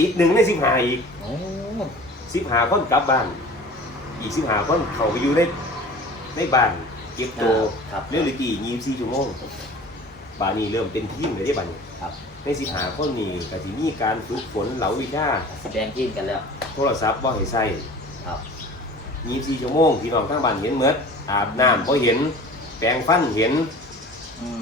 ติดหนึ่งในสิบหาอีกโอ้สิบหาคนกลับบ้าน อีกสิบหาคนเขาไปอยู่ในในบ้านเก็บตัวครับเรื่องลิกี่ยี่สิบสี่ชั่วโมงบ้านนี้เริ่มเป็นทีมเลยที่บ้านนี้ครับในสิบหาคนนี้ก็จะมีการฝึกฝนเหลาวิชาแสดงทีมกันแล้ว โทรศัพท์บ่ให้ใส่ครับยี่สิบสี่ชั่วโมงพี่น้องทั้งบ้านเห็นเมดอาบน้ำบ่เห็นแปรงฟันเห็นอืม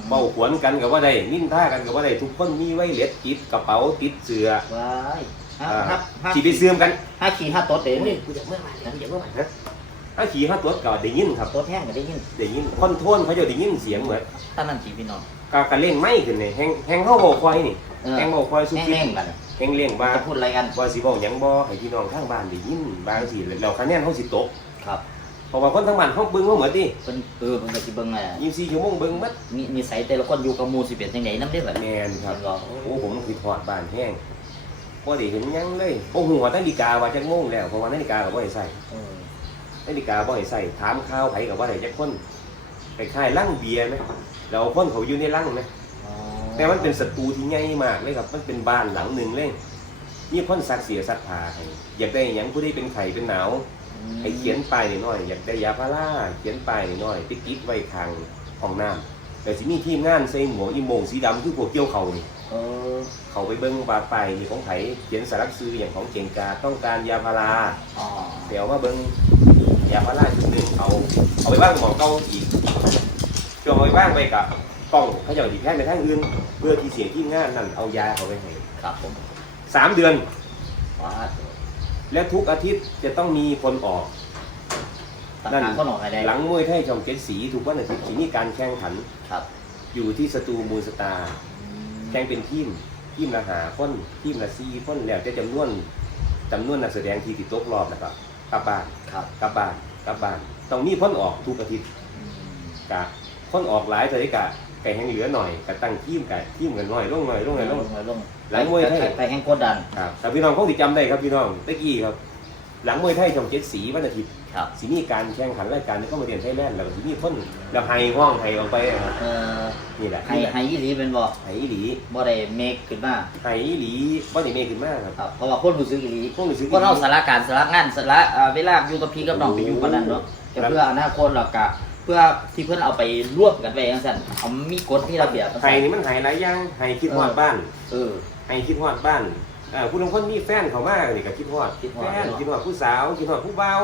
เบาขวนกันกับว่าได้นินท่ากันกับว่าได้ทุกคนมีไว้เหล็ดติดกระเป๋าติดเสื้อว้ายฮะอ่าครับฮะขี่ไปเสื่อมกันห้าขี่ห้าโต๊ะเต็มเฮ้ยนี่กูอยากเมื่อไหร่กูอยากเมื่อไหร่นะถ้าขี่ห้าตัวเก่าได้ยินครับโต๊ะแท่งก็ได้ยินได้ยินคอนโทรลเขาจะได้ยินเสียงเหมือนตั้งนั่นขี่พี่น้องกากระเล่งไม้ขึ้นนี่แหงแหงเข้าโบควายนี่เออแหงโบควายสุแห้ขีงๆกันแหงเลี้ยงว่าจะพูดอะไรกันว่าสิบอกหยังบ่ให้พี่น้องทางบ้านได้ยินบางสิแล้วคะแนนเขาสิตกครับ เพราะว่าคนทางบ้านเขาเบิ่งว่าเหมือนดิเป็นเออเป็นกะสิเบิ่งอะยี่สิบสี่ชั่วโมงเบิ่งมัดมีมีใส่แต่ละคนอยู่กับหมู่สิเป็นจังได๋นำได้บัดแมนครับเห็นบ่โอ้ผมคิดฮอดบ้านแห้งบ่ได้เห็นหยังเลยโอ้หัวานาฬิกาว่าจักโมงแล้วเพราะว่านาฬิกาก็บ่ได้ใส่เออนาฬิกาบ่ให้ใส่ถามข่าวไผกับว่าไหนจักคนคล้ายๆลังเบียร์ไหมเราคนเขาอยู่ในลังไหม อ๋อแต่มันเป็นศัตรูที่ใหญ่มากเลยครับ มันเป็นบ้านหลังหนึ่งเลย มีคนซักเสียซักผ้าให้อยากได้หยังผู้ที่เป็นไข่เป็นหนาวอืมให้เขียนป้ายหน่อยๆอยากได้ยาพาราเขียนป้ายหน่อยๆติ๊กติ๊กไว้ทางห้องน้ำแต่สิมีทีมงานใส่หมวกอีโมงสีดำคือพวกเกี่ยวเขานี่เออเขาไปเบิ้งว่าป้ายนี่ของไผเขียนสารักซื้ออย่างของเก่งกาต้องการยาพาราอ๋อเดี๋ยวมาเบิ้งยาพาราชุดหนึ่งเอาเอาไปบ้างหมองเก่าอีกช่วงเอาไปบ้างไปกับกล้องเขาจะดีแพทย์ในทางอื่น เพื่อที่เสียงที่งานนั่นเอายาเขาไปให้ครับผม สามเดือนว้าและทุกอาทิตย์จะต้องมีคนออกตัดนั่นหางคนออกให้ได้หลังมวยไทยช่องเจ็ดสีทุกวันอาทิตย์ที่มีการแข่งขันครับ อยู่ที่สตูมูลสตาร์อืมแข่งเป็นทีมทีมละหาคนทีมละสี่คนแล้วจะจำนวนจำนวนนักแสดงที่ติดตกรอบนะครับกลับบ้านครับกลับบ้านกลับบ้านต้องมีคนออกทุกอาทิตย์อืมกะคนออกหลายแต่กะไก่แห้งเหลือหน่อยกะตั้งทีมกะทีมกันหน่อยลงหน่อยลงหน่อยลงลงลง หลังมวยไทยไปไปแห่งกดดันครับแต่พี่น้องคงติจำได้ครับพี่น้องตะกี้ครับ หลังมวยไทยช่องเจ็ดสีวันอาทิตย์ครับสีมีการแข่งขันรายการที่เข้ามาเรียนไทยแลนด์แล้วก็สีมีคนแล้วไฮห้องไฮออกไปนะครับเอ่อนี่แหละให้นี่แหละให้ยี่หลีเป็นบ่ไฮอีหลีบ่ได้เมคขึ้นมาไฮอีหลีว่าจะเมขึ้นมากครับครับ เพราะว่าคนรู้สึกอีหลีพวกหนูซื้อคนเอาสาระการสาระงานสาระอ่าเวลาอยู่กับพี่กับน้องไปอยู่กันนั่นเนาะก็เพื่ออนาคตหรอกกะเพื่อที่เพื่อนเอาไปร่วมกันไว้จังซั่นเอามีกฎมีระเบียบไฮนี่มันไฮหลายอย่างไฮคิดฮอดบ้าน เออ ไฮคิดฮอดบ้านเอ่อผู้ลางคนมีแฟนเขามากนี่ก็คิดฮอดคิดฮอด แฟนเนาะคิดฮอดผู้สาวคิดฮอดผู้เบา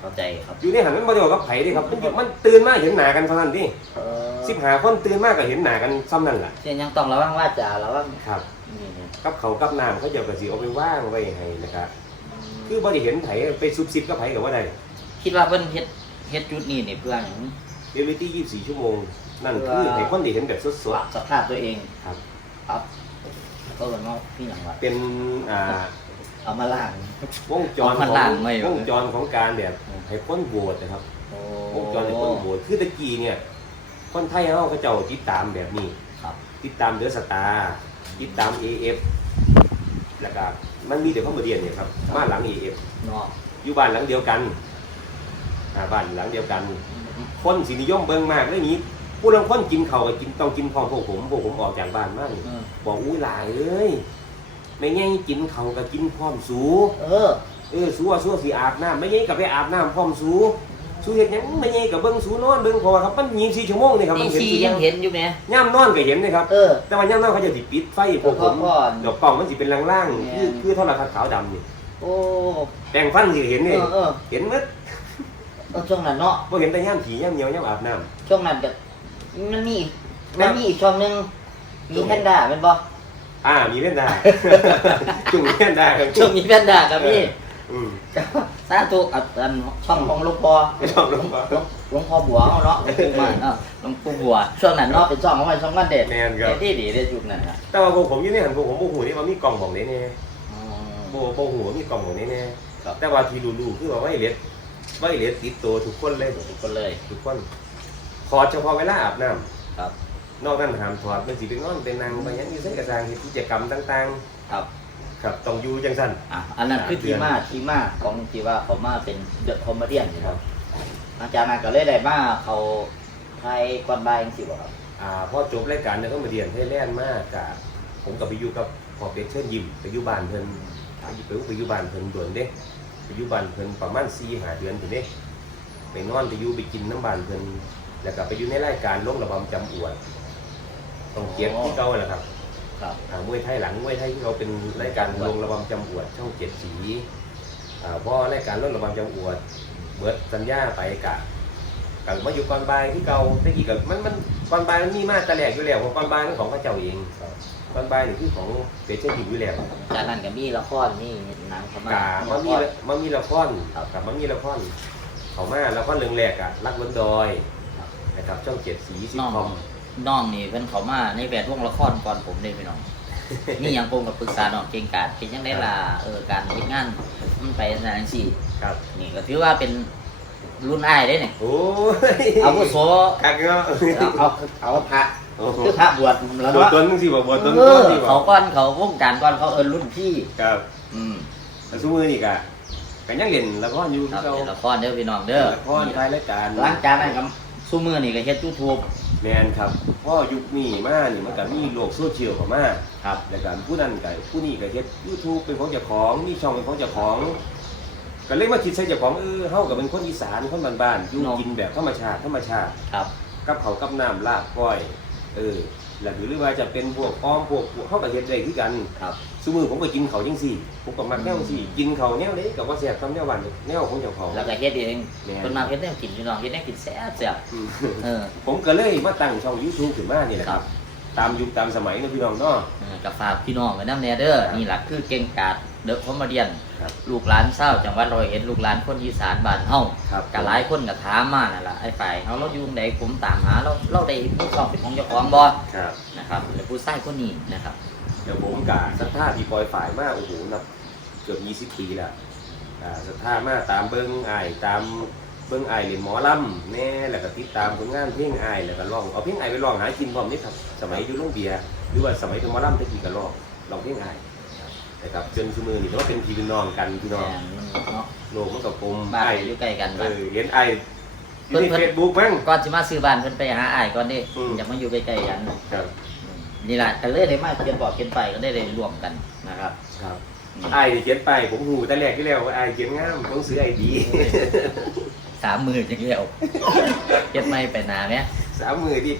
เข้าใจครับอยู่ในหันมันบ่ได้บอกกับไผเด้ครับมันอยู่มันตื่นมาเห็นหน้ากันเท่านั้นดิเออสิบหาคนตื่นมาก็เห็นหน้ากันซ้ำนั่นแหละเช่นยังต้องระวังว่าจาระวังครับ นี่เนี่ย กับเขาวกับน้ำเขาจะกระสีเอาไปว่างไว้ให้นะครับ คือบ่ได้เห็นไผไปซุบซิบกับไผกับว่าได้คิดว่าเพิ่นเฮ็ดเฮ็ดจุดนี้นี่เพื่อหยัง เรียลิตี้24 ชั่วโมง นั่นเพื่คืออ ให้คนได้เห็นแบบสปรัดบสภาพตัวเองครับครับก็ เหมือนว่าพี่หยังว่าๆเป็นอ่าเอามาล้าง วงจรเอาขพัอนงล้านไม่วงจรของการแบบให้คนโหวตนะครับ โอ้วงจรให้คนโหวตคือตะกี้เนี่ย คนไทยเฮาเขาเจ้าติดตามแบบนี้ ครับติดตามเดือสตาร์ติดตาม AF แล้วก็มันมีเดี๋ยวเขามาเรียนเนี่ยครับบ้านหลัง AF เนาะอยู่บ้านหลังเดียวกันอ่าบ้านหลังเดียวกัน คนสินิยมเบิ่งมากเลยนี้ผู้ลางคนกินเขาวก็กินต้องกินพร้อมพวกผมพวกผมออกจากบ้านมาก เออ บอกอุ้ยหลายเอ้ยไม่ไงกินเขาวก็กินพร้อมสูเออ เออสูว่าสูสิอาบน้ำไม่ไงก็ไปอาบน้ำพร้อมสูสูเห็นยังไม่ไงก็เบิ่งสูนอนเบิ่งเพอครับมันยิงสี่ชั่วโมงนี่ครับตีมันเห็นซีสูยังเห็นอยู่ไหม ย่ำนอนก็เห็นเลยครับ เออ แต่ว่าย่ำนอนเขาจะติดปิดไฟพวกผมพ่อดอกกล่องมันสิเป็นล่างแม่ๆคือคือโทรทัศน์ขาวดำนี่โอ้แปลงฟันสิเห็นเอนี่อเออเห็นหมัดเออช่วงนั้นเนาะบ่เห็นแต่ย่ำผีย่ำเหนียวย่ำอาบน้ำ ช่วงนั้นแบบมันมีอีกมันมีอีกช่องหนึง มีแพนด้าเป็นบ่อ่ามีเล่นได้ จุ่มเล่นได้ครับช่วงมีแพนด้ากับพี่อืมสาธุอัอันช่องของหลวงพ่อไม่ชอบลงมาหลวงหลวงพ่อบัวเอาเนาะหลวงปู่มันเนาะหลวงปู่บัว ช่วงนั้นเนาะเป็นช่องของมันช่องมันเด็ดแมนครับที่ดีได้ยุคนั้นอะแต่ว่าพวกผมอยู่ในหันพวกผมโอ้โหนี่ว่ามีกล่องของไหนแน่อ๋อโบโบหัวมีกล่องของไหนแน่ครับแต่ว่าที่รู้ๆคือว่าไวเล็ดไวเล็ดติดตัวทุกคนเลยทุกคนเลย ทุกคนถอดเฉพาะเวลาอาบน้ครับำ นอกนั้นห้ามถอดมันสิเป็นนอนเป็นนางไปหยังอยู่เส้นกระซางเฮ็ดกิจกรรมต่างครับ ๆ ครับต้องอยู่จังซั่น อะอันนั้นคือที่มาที่มาของที่ว่าเขามาเป็นเดอะคอมเมดี้นี่ครับอาจารย์นั้นก็เลยได้มาเขาไทยก่อนบ่ายจังซี่บ่ครับ อ่าพอจบรายการเนี่ยก็มาเรียนให้แล่นมากกะผมกับไปอยู่กับขอบเด็กเชิญยิ้มไปอยู่บ้านเพิ่นไปไปอยู่บ้านเพิ่นโดนเด้ไปอยู่บ้านเพิ่นประมาณ4 5เดือนถึงเด้ไปนอนไปอยู่ไปกินน้ำบ้านเพิ่นแล้วก็ไปอยู่ในรายการลงระบำจำอวด ต้องเก็บที่เก่าแหละครับครับ อ่ามวยไทยหลังมวยไทยที่เราเป็นรายการลงระบำจำอวดช่องเจ็ดสีอ่าพอรายการลงระบำจำอวดเบิดสัญญาไปกะกับมาอยู่ก่อนบายที่เก่าตะกี้กับมันมันก่อนบายมันมีมาแตะแหลกอยู่แล้วเพราะก่อนบายมันของพระเจ้าเองก่อนบายนี่คือของเบเจอร์หิวอยู่แล้วจากนั้นก็มีละครนี่หนังเขามากามันมีละครมันมีละครครับกับมันมีละครเขามาละครเรื่องแรกอะรักบนดอยครับนะครับช่องเจ็ดสีซิน้ทองคอม น้องนี่เพิ่นเขามาในแวดวงละครก่อนผมได้พี่น้องนี่ยังคงกับปรึกษาน้องเก่งกาจเป็นยังไงล่ะเออการเฮ็ดงานมันไปนั่นสิครับ นี่ก็ถือว่าเป็นรุ่นอ้ายได้เนี่ยโอ้ยอาวุโสกักเนาะเอาเอาพระโอ้โหคือพระบวชแล้วตัวเนาะตนสิบอกบทตนเอตัวอสิบอเขากก้อนเขาวงการก้อนเขาเอินรุ่นพี่ครับ อืมแต่ซุมือนี่กะกันยังเล่นละครอยู่ครับเราเป็นละครเด้อพี่น้องเด้อละครท้ายรายการหลังจากนั้นก็ซูมือนี่ก็เฮ็ดยูทูบ แมนครับเพราะยุคนี้มานี่มันก็มีโลกโซเชียลเข้ามาครับ แล้วก็ผู้นั้นก็ผู้นี้ก็เฮ็ด YouTube เป็นของเจ้าของมีช่องเป็นของเจ้าของก็เลยมาคิดใส่เจ้าของเออเฮาก็เป็นคนอีสานคนบ้านๆอยู่กินแบบธรรมชาติธรรมชาติ ครับ กับเขาวกับน้ำลาบก้อย เออ แล้วหรือว่าจะเป็นพวกอ้อมพวกพวกเฮาก็เฮ็ดได้คือกันครับซุมือผมก็กินเขาวจังซี่ผมก็มักแนวจังซี่กินเขาวแนวนี้ก็บ่แซ่บตามแนวบ้านแนวของเจ้าของแล้วก็เฮ็ดเองแม่นคนมาเฮ็ดแนวกินพี่น้องเฮ็ดแนวกินแซ่บแซ่บอืมเออผมก็เลยมาตั้งช่อง YouTube ขึ้นมานี่แหละครับ ตามยุคตามสมัยนะพี่น้องเนาะเออก็ฝากพี่น้องไว้นำแน่เด้อนี่ล่ะคือเก่งกาด เด้อคอมเมเดียนครับลูกหลานเศร้าวจังหวัดร้อยเอ็ดลูกหลานคนอีสานบ้านเฮาครับก็หลายคนก็ถามมานั่นล่ะไอ้ฝ่ายเฮาเราอยู่ใดผมตามหาเราเราได้ผู้สอบเป็นของเจ้าของบ่ครับนะครับแล้วผู้ชายคนนี้นะครับ เดี๋ยวผมกาศรัทธาพี่ปอยฝ่ายมากโอ้โหนับเกือบ20 ปีแล้วอ่าศรัทธามากตามเบิ้งอ้ายตามเบิ้งอ้ายเล่นหมอลำแน่แล้วก็ติดตามผลงานเพลงอ้ายแล้วก็ร้องเอาเพลงอ้ายไปร้องหากินพร้อมนี่ครับสมัยอยู่โรงเบียร์หรือว่าสมัยเป็นหมอลำตะกี้ก็ร้องร้องเพลงอ้าย นะครับจนซุมือนี่ก็ว่าเป็นพี่เป็นน้องกันพี่น้องแม่นเนาะโลกมันก็กลมบ้านอ้ายอยู่ใกล้กันเอบ้านอเห็นอ้ายอยู่ในเพิ่นเฟซบุ๊กมั้งก่อนสิมาซื้อบ้านเพิ่นไปหาอ้ายก่อนเด้อืมอย่ามาอยู่ใกล้ๆกันครับนี่แหละก็เลยได้มาเขียนบอกเขียนไปก็ได้ได้รวมกันนะครับ ครับอ้ายนี่เขียนไปผมหูแต่แรกที่แล้วว่าอ้ายเขียนงามต้องซื้อไอดีสามมืออย่างเดียวเขียนไม่ไปหนาไหมสามมือดิ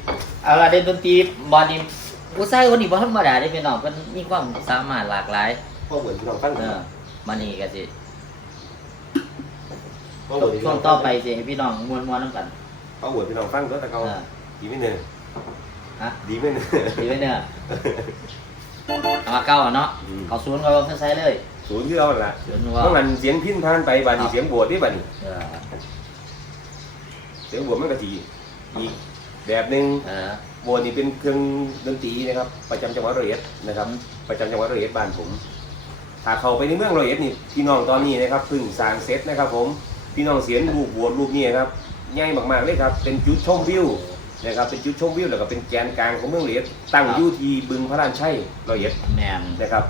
เอาละเด่นดนตรีบอลนี่ผู้ชายคนนี้บ่ธรรมดาได้เป็นน้องเพิ่นมีความสามารถหลากหลาย พ่อเหมือนพี่น้องฟังเออมานี่ก็สิพ่อเหมือนพี่ช่น้วองงต่อไปสิให้พี่น้องม่วนๆนํกันพ่อเหมือนพี่น้องฟังด้วยแต่เขาเออดีไม่เนิ่นฮะดีไม่เนิ่น ดีไว้เด้อเอามาเก้าอะเนาะอืมเอาศูนย์ก็ลงใส่เลย ศูนย์ที่เราละศูนย์เพว่าราะมันเสียงพิ้นพานไปบัดนี้เสียงโบวชที่บัดนี้เออเสียงโบวชมันก็จีอีกแบบหนึ่ง เออ โบวชนี่เป็นเครื่องดนตรีนะครับ ประจำจังหวัดร้อยเอ็ดนะครับประจำจังหวัดร้อยเอ็ดบ้านผม ถ้าเข้าไปในเมืองร้อยเอ็ดนี่พี่น้องตอนนี้นะครับเพึ่งสร้างเซตนะครับผมพี่น้องเสียนรูปโบวชรูปนี้ครับใหญ่มากๆเลยครับเป็นจุดชมวิวนะครับเป็นจุดชมวิวแล้วก็เป็นแกนกลางของเมืองร้อยเอ็ดตั้งอยู่ที่บึงพระรานชัยร้อยเอ็ดแม่นนะครับ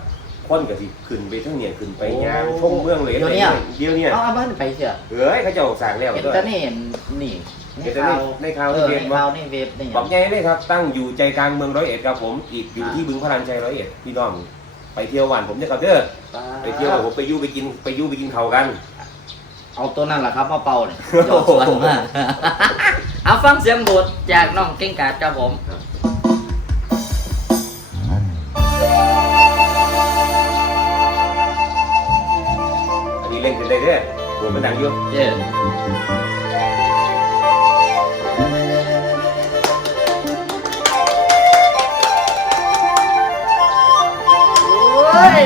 คนก็สิขึ้นไปเทั้งเนี่ยขึ้นไปโอ้ยางชมเมืองเลยเดี๋ยวเนี่ย เดียวเนี่ยเอาเอาบ้านไปเถอะเอ้ยเขาเจะสร้างแล้วเห็นด้วยแต่นี่นี่เห็นแต่ในในข่าวเอที่อเห็นในว่าข่าวในเว็บนี่หบยัองกใหญ่เลยครับตั้งอยู่ใจกลางเมืองร้อยเอ็ดครับผมอีกอยู่ที่บึงพระรานชัยร้อยเอ็ดพี่น้อง ไปเที่ยวหวานผมจะครับเด้อไปเที่ยวผมไปยู่ไปกินไปยู่ไปกินเขาวกัน เอาตัวนั่นแหละครับมาเป่าเนี่ยยอดสวนมากเอาฟังเสียงบทจากน้องเก่งกาจครับผมอันนี้เล่นกันได้เด้อหัวมันดังอยู่เย้ เ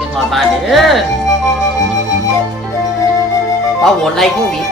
ป็นหอดบานเด้อเป่าโหวตไรโควิด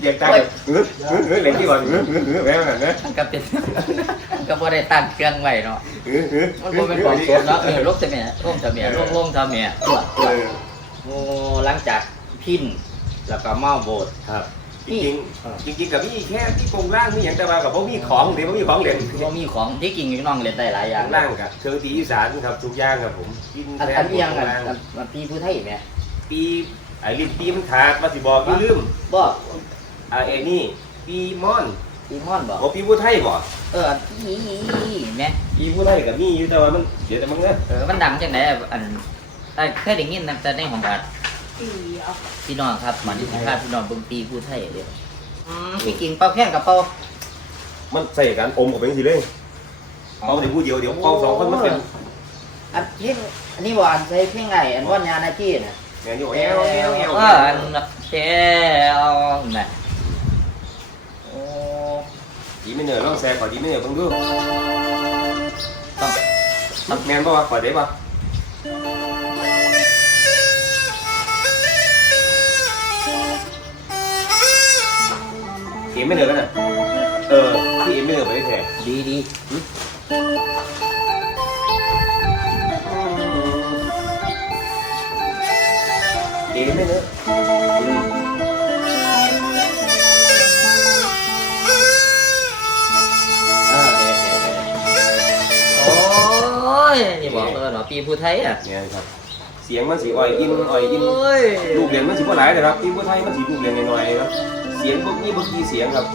เหลียกตายแบบเฮ้ยเฮ้ยเฮ้ยเหลียกที่ก่อนเฮ้ยเฮ้ยเฮ้ยแม่งเฮ้ยมันก็เป็นก็บ่ได้ตั้งเครื่องไว้เนาะเฮ้ยเฮ้ยมันบ่เป็นของสดเนาะเออลกแต่แม่ลงแต่แม่ลงลงแต่แม่ตรวตรวโอ้หลังจากพินแล้วก็เมาโบดครับจริงจริงๆกับมีแค่ที่โครงล่างนี่อย่างแต่ว่ากับพวกมีของหรือพวกมีของเหรียญบ่มีของที่กินอยู่น้องเล่นได้หลายอย่างล่างกับเชิงตีอีสานครับทุกอย่างครับผมกินอันแทนอยงกันล่างอันอันพี่ผู้ไทยแม่ปีไอ้ลิ้นปีมันขาดมาสิบอกอย่ลืมบ่อ่าเอนี่ปีมอนพี่ม่อนบ่โอ้ปีผู้ไทยบ่เอออันพี่แม่ปีผู้ไทยกับมีอยู่แต่ว่ามันเดี๋ยวแต่มันเงี้ยเออมันดังจังไดอะอันไอ้เคยได้ยินนะแต่ในของบัดปีเอาพี่น้องครับมันที่พาพี่น้องเบิ่งปีผู้ไทยเด้ออืมพี่กิ่งเป่าแค่นกับเป่ามันใส่กันอมกับเป็นสิเลยเอาเดี๋ยวผู้เดียวเดี๋ยวเอาสองคนมันเป็นอันเพลงอันนี้บ่อันใช้เพลงไงอันว่ายานาที่น่ะแม่นอยู่แอวแอวแอวเอออันแค่เอาน่ะโอ้ ดีไม่เหนื่อยลองแซ่ขอดีไม่เหนื่อยเพิ่งดูต้องแมนป่าวะขอได้ป่ะเอ็มไม่เหนื่อยกันน่ะเออพี่เอ็มไม่เหนื่อยไปได้แท้ดีดีเอ็มไม่เหนื่อย ยนี่บอกเลยเนาะปีผู้ไทยอะเนี่ยครับ เสียงมันสีอ่อยอินอ่อยอินโอ้ยลูกเรียนมันสีบ่หลายนะครับที่ผู้ไทยมันสีลูกเรียนน้อยๆครับ เสียงพวกนี้พวกนี้เสียงครับ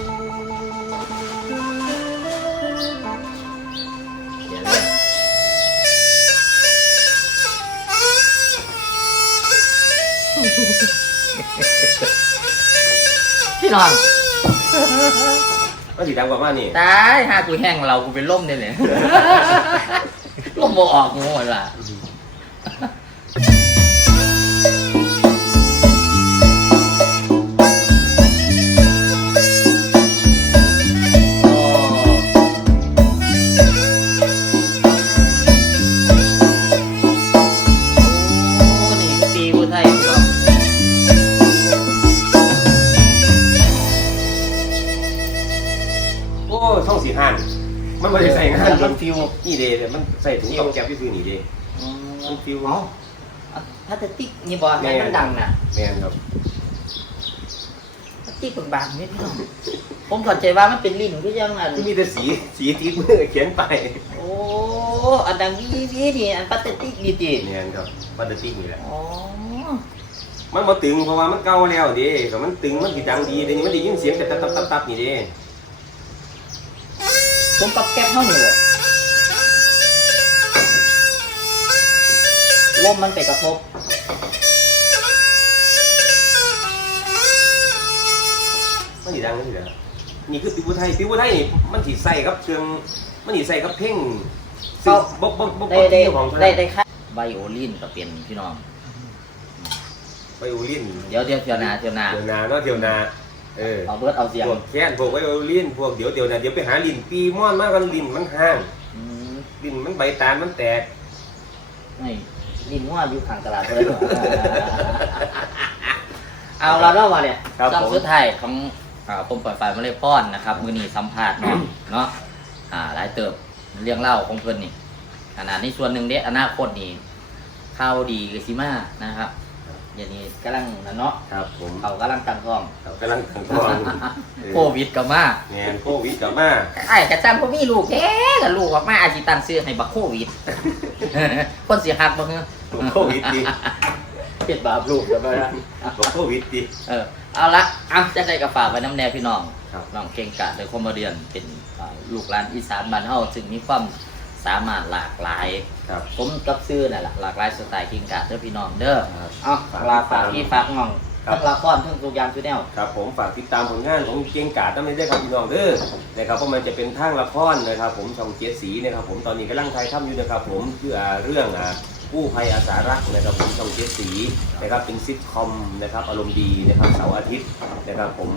พี่น้องมันสีดังกว่ามานี่ ตายหากูแห้งเรากูเป็นล่มเนี่ยเนี่ย บ่ออกงูหมดละ ฟิว เอ้าอะพลาสติกนี่บอลแม่ มันดังน่ะแม่นครับพลาสติกบางๆนี่พี่น้องผมเข้าใจว่ามันเป็นลิ้นก็ยังอะ ที่มีแต่สีสีที่มือเขียนไปโอ้ อันดังวิวิวินี่อันพลาสติกดีดีแม่นครับปกตินี่แหละอ๋อ มันบ่ตึงเพราะว่ามันเก่าแล้วเด้ก็มันตึงมันสิดังดีเดี๋ยวนี้มันได้ยินเสียงแต่ตับตับตับนี่เด้ผมกับแก๊ปเท่านี้บ่ ลมมันไปกระทบมันสิดังนี่แหละนี่คือปิวไทยปิวไทยนี่มันสิใส่กับเครื่องมันสิใส่กับเพ่งซึ่งบ่บ่บ่ได้บ่ได้เกี่ยวของได้ได้ค่ะไบโอลินก็เป็นพี่น้องไวโอลินเดี๋ยวเดี๋ยวเที่ยวหนาเที่ยวหนาเดี๋ยวนาเนาะเดี๋ยวนาเออเอาเบิร์ดเอาเสียงพวกแค้นพวกไวโอลินพวกเดี๋ยวเดี๋ยวนะเดี๋ยวไปหาลิ้นปีม่อนมากันลิ้นมันห่างอืมลิ้นมันใบตาลมันแตกไม่ ลินว่าอยู่ข้างตลาดเลย เอาเราเล่ามาเนี่ยครับช่องผมสุดท้ายของอ่าผมปล่อยไฟมาเลยป้อนนะครับ มือนี้สัมภาษณ์เนาะ เนาะอ่าหลายเติบเรื่องเล่าของเพิ่นนี่ขนาดนี้ส่วนหนึ่งเด้อนาคตนี่ข่าวดีกับซิมานะครับ อย่างนี้กำลังนั่นเนาะครับผมเขากำลังตั้งท้องเขากำลังขังทองเออโควิดก็มาแงนโควิดกลับมาไอ้กระจังพ่มีลูกแท้กับลูกออกมาอาจสิตั้งชื่อให้บักโควิดคนเสียหักบ่เงือโควิดดีเจ็ดบาปลูกกันไปนะบอกโควิดดีเออเอาละอะจะได้กระฝากไว้น้ำแน่พี่น้องครับน้องเก่งกาจเลยคอมาเรียนเป็นอ่าลูกหลานอีสานบ้านเฮาซึ่งมีความ สามารถหลากหลายครับ ผมกับซื้อนั่นแหละหลากหลายสไตล์เก่งกาจเด้อพี่น้องเด้อครับเอาลาฝากพี่ฝากน้องครับ ทั้งละครทั้งทุกอย่างทุกแนว ครับผมฝากติดตามผลงานของเก่งกาดตั้งแต่ได้ครับพี่น้องเด้อนะครับเพราะมันจะเป็นทางละครนะครับ ผมช่องเจ็ดสีนะครับผมตอนนี้กำลังถ่ายทำอยู่นะครับ ผมคืออ่าเรื่องอ่ากู้ภัยอาสารักนะครับผมช่องเจ็ดสีนะครับเป็นซิทคอมนะครับอารมณ์ดีนะครับเสาร์อาทิตย์นะครับผม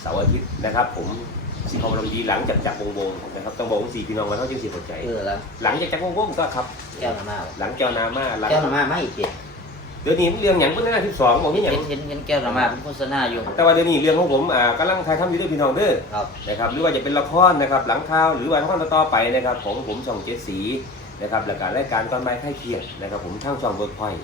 เสาร์อาทิตย์นะครับ ผม ซิทคอมอารมณ์ดีหลังจากจากวงวงนะครับต้องบอกว่าสี่พี่น้องมาเท่าที่สี่หัวใจ เออแล้วหลังจากจากวงวงก็ครับ แก้วน้ำมาหลังแก้วนามาหลังแก้วน้ำมาไม่อีกเด็ดเดี๋ยวนี้เรื่องหยังเพิ่นหน้าที่สองบอกนี่หยังเห็นเห็นเห็นแก้วละมาเป็นโฆษณาอยู่ แต่ว่าเดี๋ยวนี้เรื่องของผมอ่ากำลังถ่ายทำอยู่ด้วยพี่น้องเด้อครับนะครับหรือว่าจะเป็นละครนะครับหลังข่าวหรือว่าละครต่อๆไปนะครับของผมช่องเจ็ดสีนะครับและการรายการตอนบ่ายใกล้เที่ยงนะครับผมทั้งช่องเวิร์กพอยต์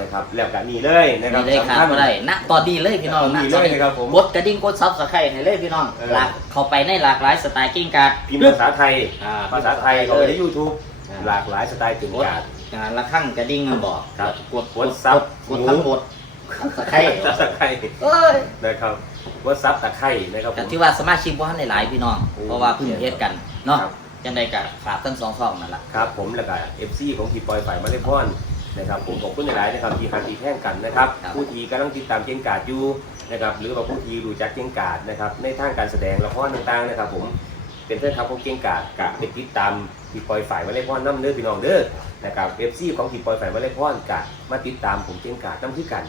นะครับแล้วก็นี่เลยนะครับมีเลยขาดก็ได้ณตอนนี้เลยพี่น้องตอนนี้ณตอนเลยนะครับผมกดกระดิ่งกดซับสไครต์ให้เลยพี่น้องเออหลากเข้าไปในหลากหลายสไตล์กิ้งการ์ดพิมพ์ภาษาไทยอ่ภาษาไทยเขาไปในยูทูบอ่าหลากหลายสไตล์ถึงกดการอ่าละขั้งกระดิ่งมาบอกครับกดกดซับกดทั้งหมดสไครต์ตะไคร้เอ้ยนะครับว่าซับตะไคร้นะครับผแต่มที่ว่าสมาชิกบ้านหลายๆพี่น้องโอ้เพราะว่าเพิ่งเฮ็ดกันเนาะครับยังไดก็ฝากทั้งสองซองนั่นล่ะครับผมแล้วก็เอฟซีของทีปอยฝ่ายมาเลพอน นะครับผมขอบคุณหลายๆนะครับที่การตีแข่งกันนะครับครับ ผู้ทีกำลังติดตามเก่งกาดอยู่นะครับหรือว่าผู้ทีรู้จักเก่งกาดนะครับในทางการแสดงละครต่างๆนะครับผมเป็นเพื่อนทัพของเก่งกาดกะไปติดตามทีปอยฝ่ายมาเลพอนน้ำเด้อพี่น้องเด้อนะครับเอฟซีของทีปอยฝ่ายมาเลพอนกะมาติดตามผมเก่งกาดน้ำคือกัน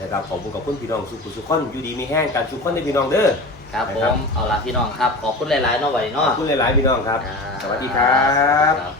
นะครับขอบคุณขอบคุณพี่น้องสุขุสุขคนอยู่ดีมีแห้งกันสุขคนในพี่น้องเด้อ ครับนะผครับ มเอาล่ะพี่น้องครับ ขอบคุณหลายๆเนาะไว้ขอเนาะบคุณหลายๆพี่น้องครับอ่าสวัสดีครับครับ